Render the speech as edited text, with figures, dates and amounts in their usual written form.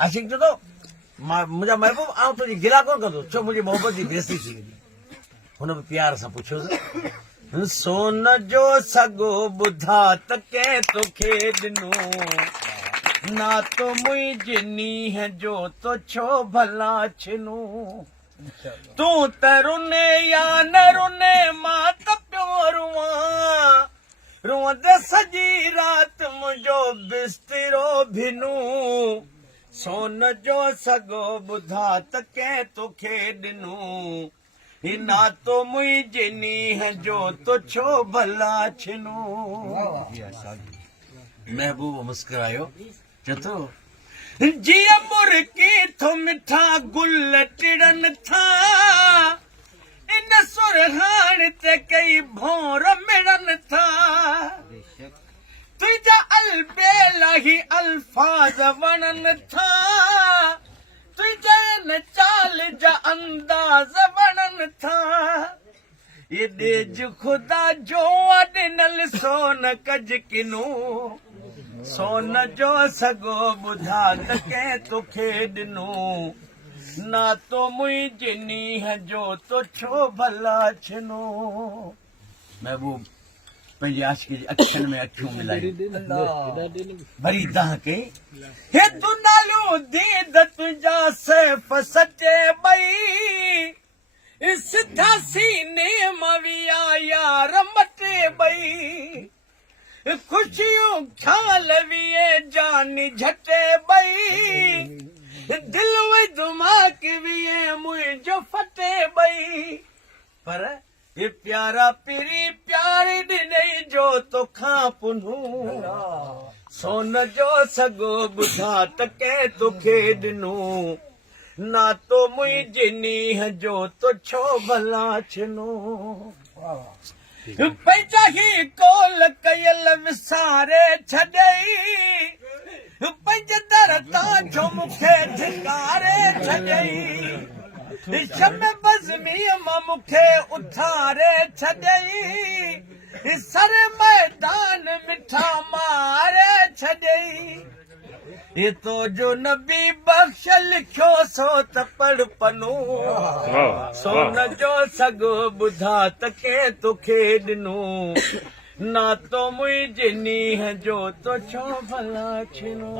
आशिक जो तो मुझा महबूब आऊं तुझी गिला कोन कंदो छो मुझी मोहब्बत जी बेइज्जती थी वेंदी हुन बि प्यार सां पुछियो सोन जो सगो ॿुधा त कंहिं तोखे ॾिनो ना तो मुंहिंजे नींहं जो तो छो भला छिनो तू त रुने या न रुने मां त पियो रुआं रुअंदे सॼी राति मुंहिंजो बिस्तरो भिनू सोन जो सगो ॿुधा त कंहिं तोखे ॾिनो ही ना तो मुंहिंजे नींहं जो तो छो भला छिनो महबूब मुस्कुरायो चतो जीअं मुर्गी थो मिठा गुल टिड़नि था इन सुरहाण ते कई भौर मिड़नि था तुंहिंजा अलबेला ही अल्फाज़ वणनि था तुंहिंजा इन चाल जा अंदाज़ वणनि था ये ॾेज ख़ुदा जो ॾिनल सोन कज किनो सोन जो सगो ॿुधा त कंहिं तोखे ॾिनो ना तो मुंहिंजे नींहं जो तो छो भला छिनो महबूब पंहिंजी आशिकी जी अखियुनि में अखियूं मिलाई भरी दाह कई हे तूं नालियूं दीद तुंहिंजा सैफ़ सचे ॿई सिधा सीने मां विया यार मटे ॿई खुशियूं ख़्याल विए जानी झटे ॿई दिल में दिमाग़ विए मुंहिंजो फटे ॿई पर ये प्यारा पिरी प्यारी ॾिनई जो तोखां पुनू सोन जो सगो ॿुधा त कंहिं तोखे ॾिनो ना तो मुंहिंजे नींहं जो तो छो भला छिनो पंहिंजा ही कोल कयल विसारे छॾई पंहिंजे दर तां जो मूंखे धिकारे छॾई शम बज़मीअ मां मूंखे उथारे छॾई सर मैदान मिठा मारे छॾई ये तो जो नबी बख्श लिखियो सो त पढ़ पनो सोन जो सगो ॿुधा त कंहिं तोखे ॾिनो ना तो मुंहिंजे नींहं जो तो छो भला छिनो